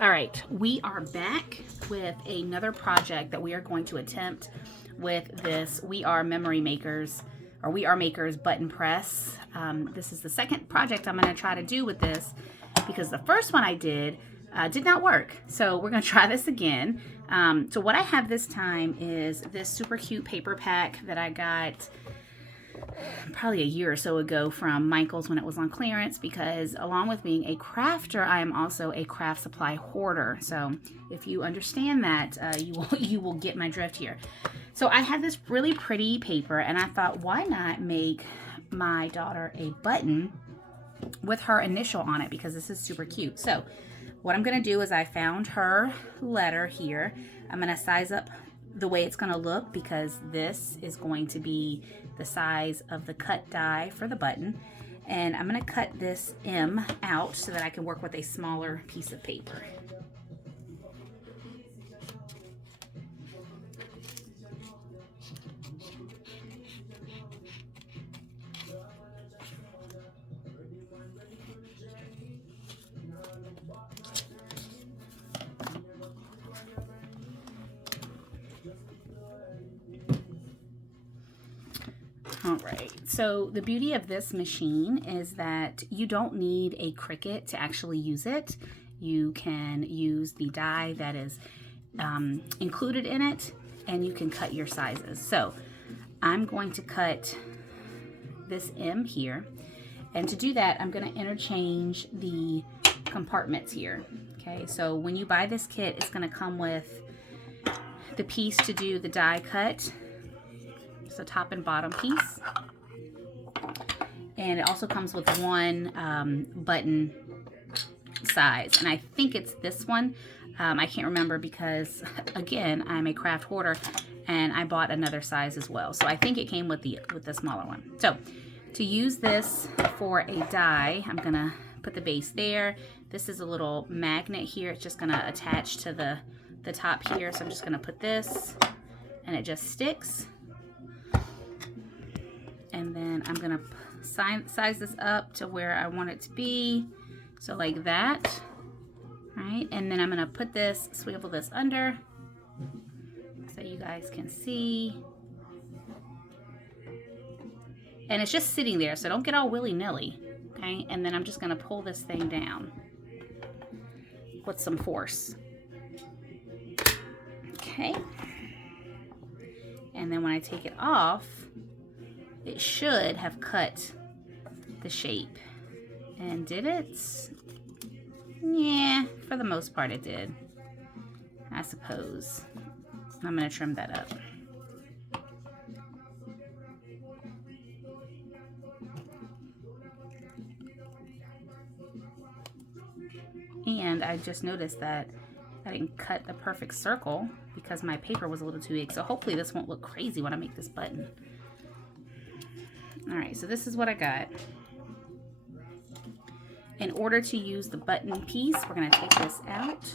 All right, we are back with another project that we are going to attempt with this We Are Memory Makers, or We Are Makers button press. This is the second project I'm going to try to do with this because the first one I did not work. So we're going to try this again. So what I have this time is this super cute paper pack that I got probably a year or so ago from Michael's when it was on clearance, because along with being a crafter, I am also a craft supply hoarder. So if you understand that, you will get my drift here. So I had this really pretty paper and I thought, why not make my daughter a button with her initial on it, because this is super cute. So what I'm going to do is I found her letter here. I'm going to size up the way it's going to look, because this is going to be the size of the cut die for the button. And I'm going to cut this M out so that I can work with a smaller piece of paper. All right, so the beauty of this machine is that you don't need a Cricut to actually use it. You can use the die that is included in it, and you can cut your sizes. So I'm going to cut this M here, and to do that, I'm going to interchange the compartments here. Okay, so when you buy this kit, it's going to come with the piece to do the die cut. So top and bottom piece, and it also comes with one button size, and I think it's this one. I can't remember because again, I'm a craft hoarder and I bought another size as well, so I think it came with the smaller one. So to use this for a die, I'm gonna put the base there. This is a little magnet here. It's just gonna attach to the top here, so I'm just gonna put this and it just sticks. And then I'm gonna size this up to where I want it to be. So like that, right? And then I'm gonna put this, swivel this under so you guys can see. And it's just sitting there, so don't get all willy-nilly, okay? And then I'm just gonna pull this thing down with some force. Okay. And then when I take it off, it should have cut the shape. And did it? Yeah, for the most part it did, I suppose. I'm gonna trim that up. And I just noticed that I didn't cut the perfect circle because my paper was a little too big. So hopefully this won't look crazy when I make this button. All right, so this is what I got. In order to use the button piece, we're gonna take this out.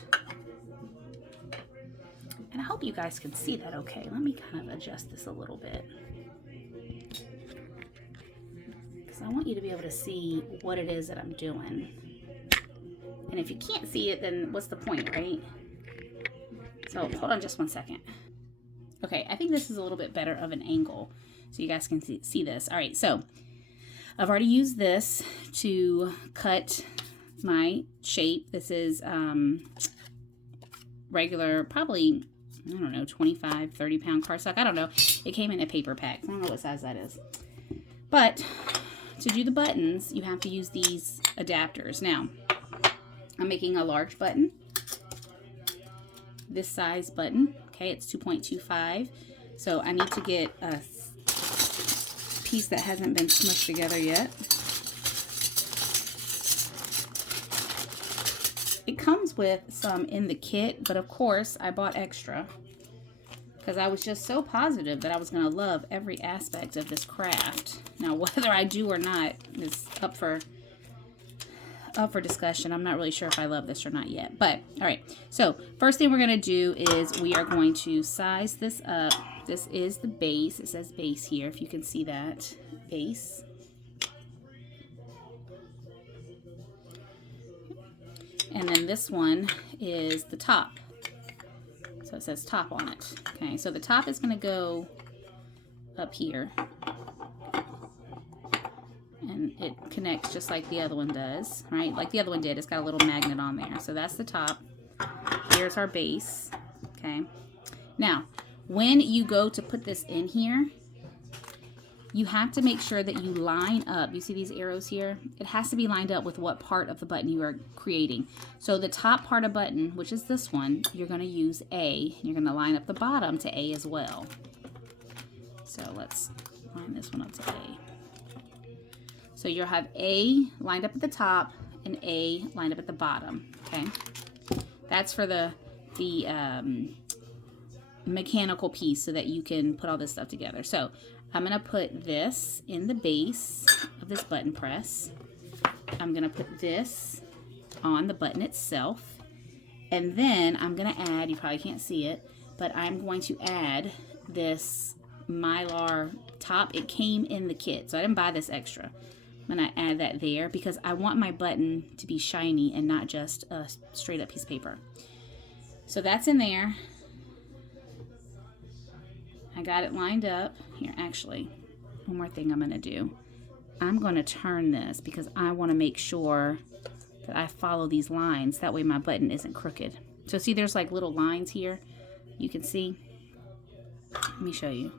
And I hope you guys can see that okay. Let me kind of adjust this a little bit, because I want you to be able to see what it is that I'm doing. And if you can't see it, then what's the point, right? So hold on just one second. Okay, I think this is a little bit better of an angle, so you guys can see this. All right, so I've already used this to cut my shape. This is regular, probably, I don't know, 25, 30 pound cardstock. I don't know. It came in a paper pack. I don't know what size that is. But to do the buttons, you have to use these adapters. Now, I'm making a large button. This size button, okay, it's 2.25. So I need to get a piece that hasn't been smushed together yet. It comes with some in the kit, but of course I bought extra because I was just so positive that I was going to love every aspect of this craft. Now whether I do or not is up for discussion. I'm not really sure if I love this or not yet, but all right. So first thing we're going to do is we are going to size this up. This is the base. It says base here, if you can see that. Base. And then this one is the top. So it says top on it. Okay, so the top is going to go up here. And it connects just like the other one does, right? Like the other one did. It's got a little magnet on there. So that's the top. Here's our base. Okay. Now, when you go to put this in here, you have to make sure that you line up. You see these arrows here? It has to be lined up with what part of the button you are creating. So the top part of button, which is this one, you're going to use A. You're going to line up the bottom to A as well. So let's line this one up to A. So you'll have A lined up at the top and A lined up at the bottom, okay? That's for the mechanical piece so that you can put all this stuff together. So I'm gonna put this in the base of this button press. I'm gonna put this on the button itself. And then I'm gonna add, you probably can't see it, but I'm going to add this Mylar top. It came in the kit, so I didn't buy this extra. I'm gonna add that there because I want my button to be shiny and not just a straight up piece of paper. So that's in there. I got it lined up. Here, actually, one more thing I'm gonna do. I'm gonna turn this because I wanna make sure that I follow these lines. That way my button isn't crooked. So see there's like little lines here. You can see. Let me show you.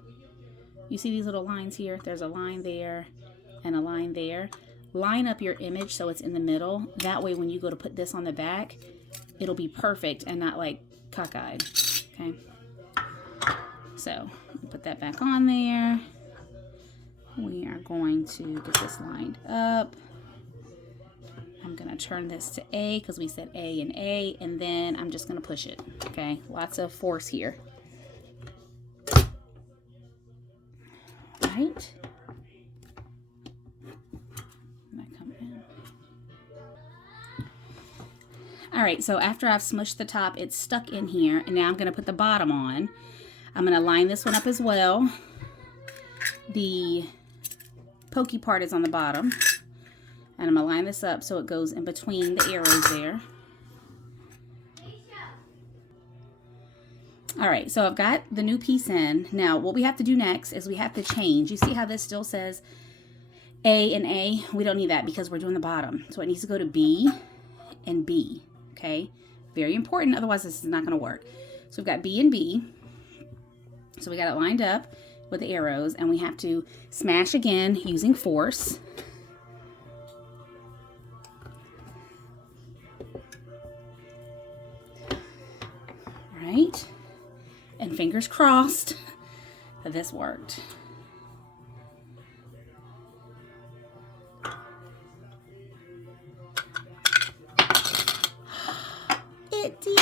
You see these little lines here? There's a line there and a line there. Line up your image so it's in the middle. That way when you go to put this on the back, it'll be perfect and not like cockeyed, okay? So put that back on there. We are going to get this lined up. I'm gonna turn this to A because we said A and A, and then I'm just gonna push it, okay? Lots of force here. Right? All right, so after I've smushed the top, it's stuck in here, and now I'm gonna put the bottom on. I'm gonna line this one up as well. The pokey part is on the bottom, and I'm gonna line this up so it goes in between the arrows there. All right, so I've got the new piece in. Now, what we have to do next is we have to change. You see how this still says A and A? We don't need that because we're doing the bottom. So it needs to go to B and B. Okay, very important, otherwise this is not going to work. So we've got B and B. So we got it lined up with the arrows, and we have to smash again using force. Right, and fingers crossed that this worked. It did.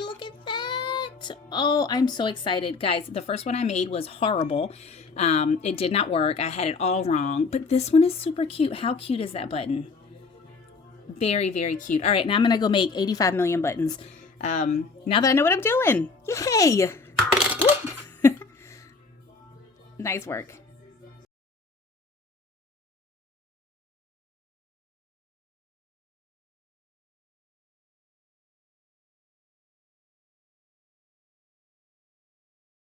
Look at that. Oh, I'm so excited. Guys, the first one I made was horrible. It did not work. I had it all wrong. But this one is super cute. How cute is that button? Very, very cute. All right, now I'm going to go make 85 million buttons. Now that I know what I'm doing. Yay! Nice work.